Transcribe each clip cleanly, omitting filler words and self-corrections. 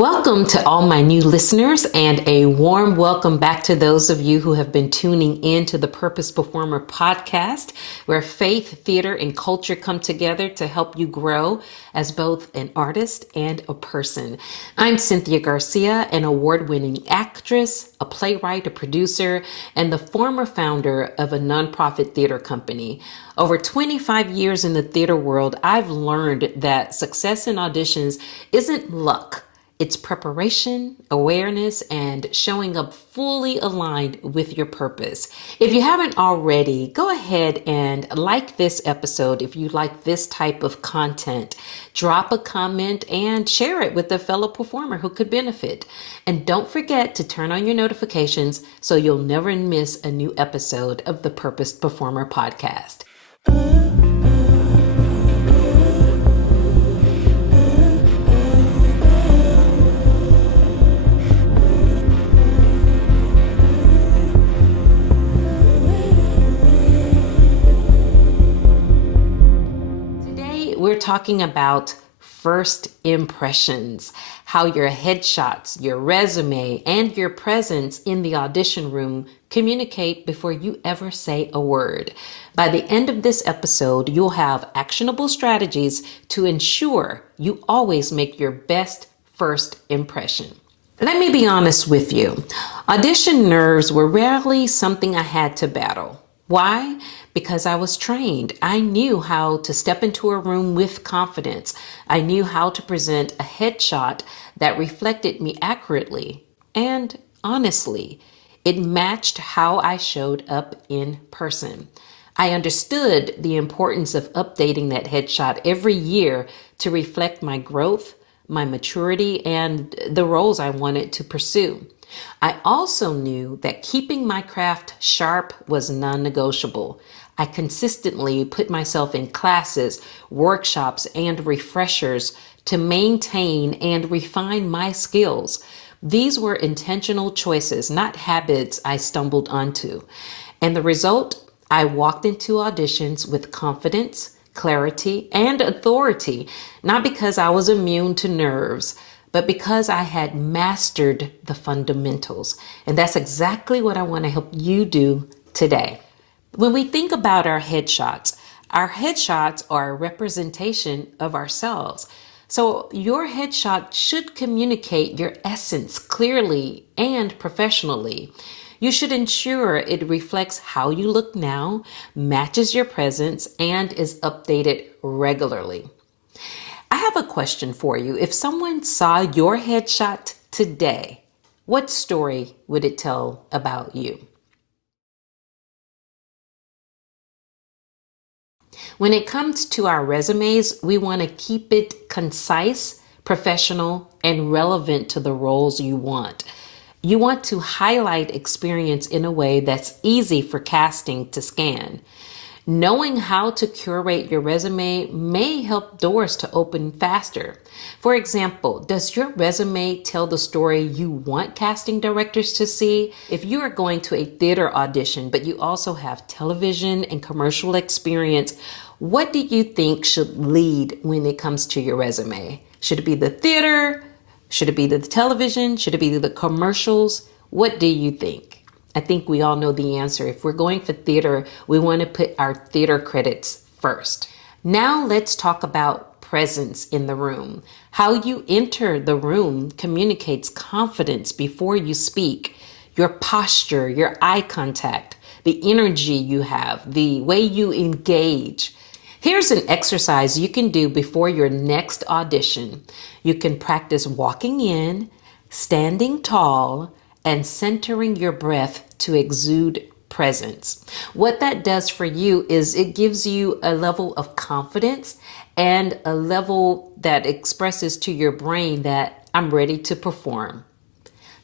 Welcome to all my new listeners and a warm welcome back to those of you who have been tuning in to the Purpose Performer podcast, where faith, theater, and culture come together to help you grow as both an artist and a person. I'm Cynthia Garcia, an award-winning actress, a playwright, a producer, and the former founder of a nonprofit theater company. Over 25 years in the theater world, I've learned that success in auditions isn't luck. It's preparation, awareness, and showing up fully aligned with your purpose. If you haven't already, go ahead and like this episode if you like this type of content. Drop a comment and share it with a fellow performer who could benefit. And don't forget to turn on your notifications so you'll never miss a new episode of the Purpose Performer podcast. We're talking about first impressions, how your headshots, your resume, and your presence in the audition room communicate before you ever say a word. By the end of this episode, you'll have actionable strategies to ensure you always make your best first impression. Let me be honest with you. Audition nerves were rarely something I had to battle. Why? Because I was trained. I knew how to step into a room with confidence. I knew how to present a headshot that reflected me accurately and honestly. It matched how I showed up in person. I understood the importance of updating that headshot every year to reflect my growth, my maturity, and the roles I wanted to pursue. I also knew that keeping my craft sharp was non-negotiable. I consistently put myself in classes, workshops, and refreshers to maintain and refine my skills. These were intentional choices, not habits I stumbled onto. And the result, I walked into auditions with confidence, clarity, and authority, not because I was immune to nerves, but because I had mastered the fundamentals. And that's exactly what I want to help you do today. When we think about our headshots are a representation of ourselves. So your headshot should communicate your essence clearly and professionally. You should ensure it reflects how you look now, matches your presence, and is updated regularly. I have a question for you. If someone saw your headshot today, what story would it tell about you? When it comes to our resumes, we want to keep it concise, professional, and relevant to the roles you want. You want to highlight experience in a way that's easy for casting to scan. Knowing how to curate your resume may help doors to open faster. For example, does your resume tell the story you want casting directors to see? If you are going to a theater audition, but you also have television and commercial experience, what do you think should lead when it comes to your resume? Should it be the theater? Should it be the television? Should it be the commercials? What do you think? I think we all know the answer. If we're going for theater, we want to put our theater credits first. Now let's talk about presence in the room. How you enter the room communicates confidence before you speak. Your posture, your eye contact, the energy you have, the way you engage. Here's an exercise you can do before your next audition. You can practice walking in, standing tall, and centering your breath to exude presence. What that does for you is it gives you a level of confidence and a level that expresses to your brain that I'm ready to perform.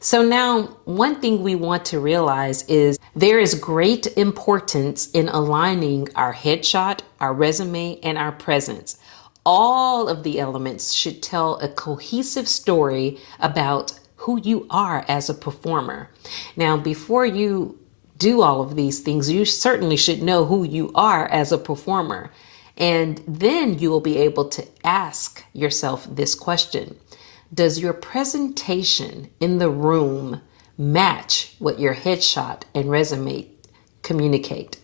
So now, one thing we want to realize is there is great importance in aligning our headshot, our resume, and our presence. All of the elements should tell a cohesive story about who you are as a performer. Now, before you do all of these things, you certainly should know who you are as a performer. And then you will be able to ask yourself this question. Does your presentation in the room match what your headshot and resume communicate?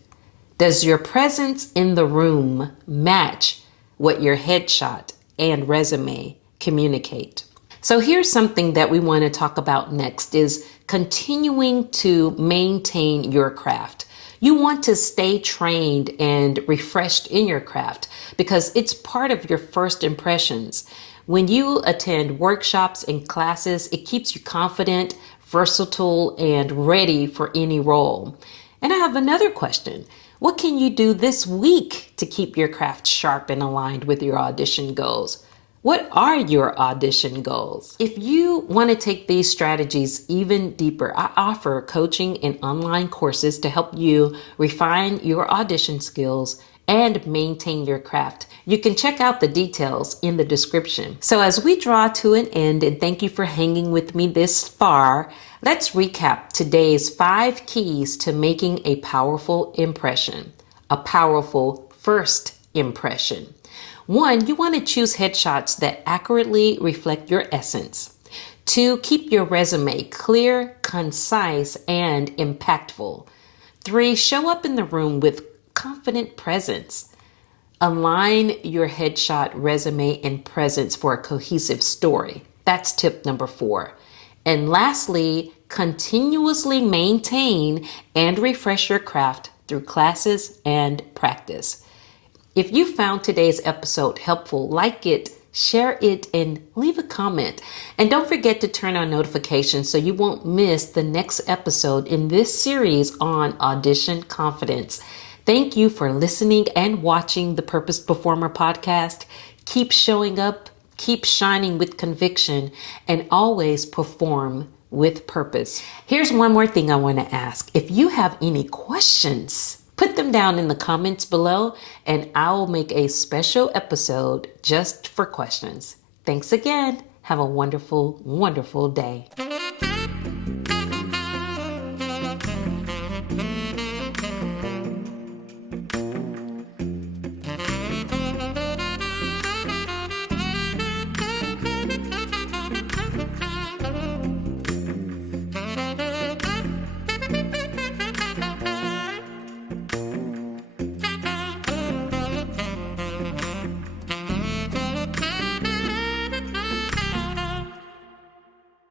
Does your presence in the room match what your headshot and resume communicate? So here's something that we want to talk about next is continuing to maintain your craft. You want to stay trained and refreshed in your craft because it's part of your first impressions. When you attend workshops and classes, it keeps you confident, versatile, and ready for any role. And I have another question. What can you do this week to keep your craft sharp and aligned with your audition goals? What are your audition goals? If you want to take these strategies even deeper, I offer coaching and online courses to help you refine your audition skills and maintain your craft. You can check out the details in the description. So as we draw to an end, and thank you for hanging with me this far, let's recap today's 5 keys to making a powerful impression, a powerful first impression. 1, you want to choose headshots that accurately reflect your essence. 2, keep your resume clear, concise, and impactful. 3, show up in the room with confident presence. Align your headshot, resume, and presence for a cohesive story. That's tip number 4. And lastly, continuously maintain and refresh your craft through classes and practice. If you found today's episode helpful, like it, share it, and leave a comment. And don't forget to turn on notifications so you won't miss the next episode in this series on audition confidence. Thank you for listening and watching the Purpose Performer podcast. Keep showing up, keep shining with conviction, and always perform with purpose. Here's one more thing I want to ask. If you have any questions, put them down in the comments below, and I'll make a special episode just for questions. Thanks again. Have a wonderful, wonderful day.